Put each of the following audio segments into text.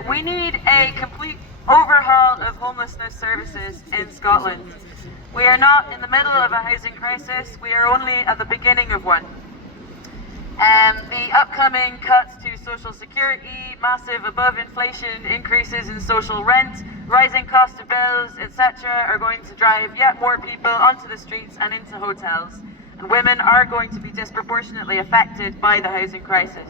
We need a complete overhaul of homelessness services in Scotland. We are not in the middle of a housing crisis, we are only at the beginning of one. The upcoming cuts to social security, massive above inflation increases in social rent, rising cost of bills, etc. are going to drive yet more people onto the streets and into hotels. And women are going to be disproportionately affected by the housing crisis.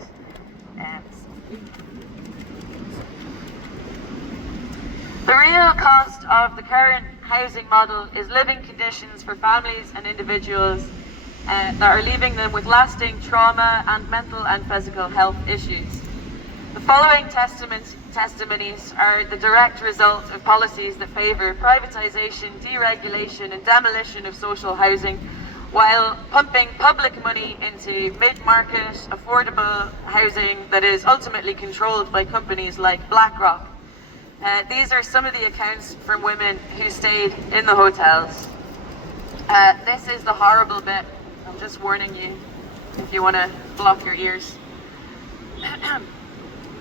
The real cost of the current housing model is living conditions for families and individuals that are leaving them with lasting trauma and mental and physical health issues. The following testimonies are the direct result of policies that favour privatisation, deregulation and demolition of social housing, while pumping public money into mid-market, affordable housing that is ultimately controlled by companies like BlackRock. These are some of the accounts from women who stayed in the hotels. This is the horrible bit. I'm just warning you if you want to block your ears.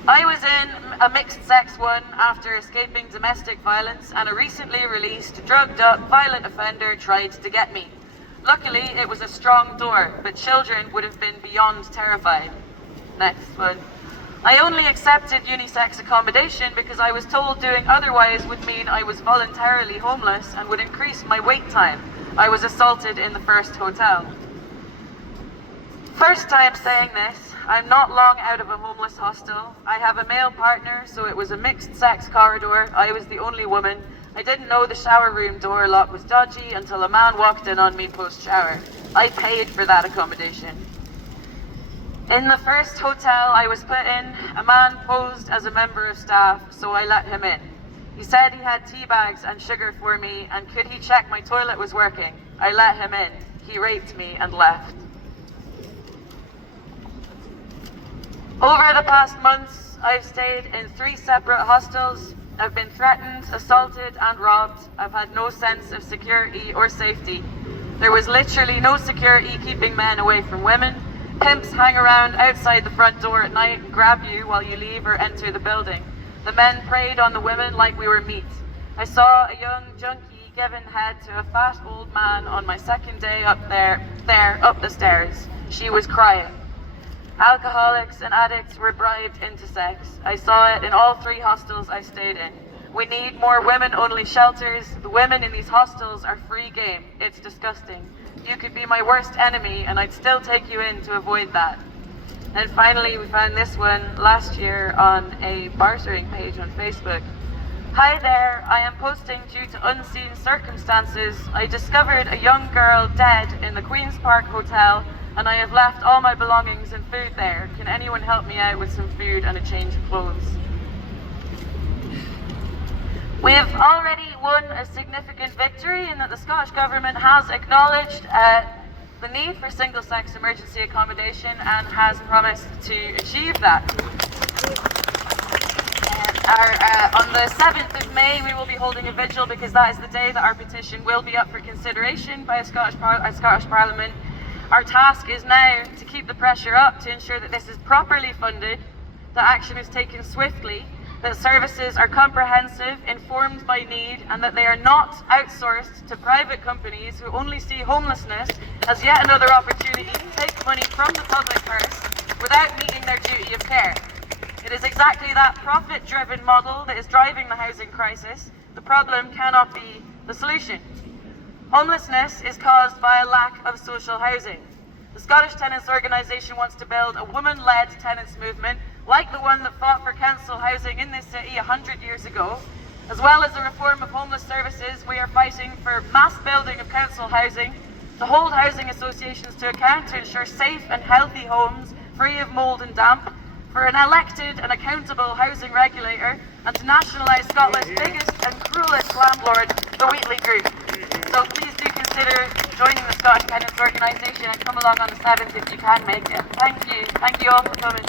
I was in a mixed-sex one after escaping domestic violence, and a recently released, drugged-up, violent offender tried to get me. Luckily, it was a strong door, but children would have been beyond terrified. Next one. I only accepted unisex accommodation because I was told doing otherwise would mean I was voluntarily homeless and would increase my wait time. I was assaulted in the first hotel. First time saying this, I'm not long out of a homeless hostel. I have a male partner, so it was a mixed sex corridor. I was the only woman. I didn't know the shower room door lock was dodgy until a man walked in on me post-shower. I paid for that accommodation. In the first hotel I was put in, a man posed as a member of staff, so I let him in. He said he had tea bags and sugar for me, and could he check my toilet was working. I let him in. He raped me and left. Over the past months, I've stayed in 3 separate hostels. I've been threatened, assaulted and robbed. I've had no sense of security or safety. There was literally no security keeping men away from women. Pimps hang around outside the front door at night and grab you while you leave or enter the building. The men preyed on the women like we were meat. I saw a young junkie giving head to a fat old man on my second day up the stairs. She was crying. Alcoholics and addicts were bribed into sex. I saw it in all 3 hostels I stayed in. We need more women-only shelters. The women in these hostels are free game. It's disgusting. You could be my worst enemy and I'd still take you in to avoid that. And finally, we found this one last year on a bartering page on Facebook. Hi there, I am posting due to unseen circumstances. I discovered a young girl dead in the Queen's Park Hotel, and I have left all my belongings and food there. Can anyone help me out with some food and a change of clothes? We have already won a significant victory in that the Scottish Government has acknowledged the need for single-sex emergency accommodation and has promised to achieve that. On the 7th of May we will be holding a vigil because that is the day that our petition will be up for consideration by a Scottish Parliament. Our task is now to keep the pressure up to ensure that this is properly funded, that action is taken swiftly, that services are comprehensive, informed by need, and that they are not outsourced to private companies who only see homelessness as yet another opportunity to take money from the public purse without meeting their duty of care. It is exactly that profit-driven model that is driving the housing crisis. The problem cannot be the solution. Homelessness is caused by a lack of social housing. The Scottish Tenants Organisation wants to build a woman-led tenants movement like the one that fought for council housing in this city 100 years ago. As well as the reform of homeless services, we are fighting for mass building of council housing, to hold housing associations to account to ensure safe and healthy homes free of mould and damp, for an elected and accountable housing regulator, and to nationalise Scotland's biggest and cruelest landlord, the Wheatley Group. So please do consider joining the Scottish Tenants Organisation and come along on the 7th if you can make it. Thank you. Thank you all for coming.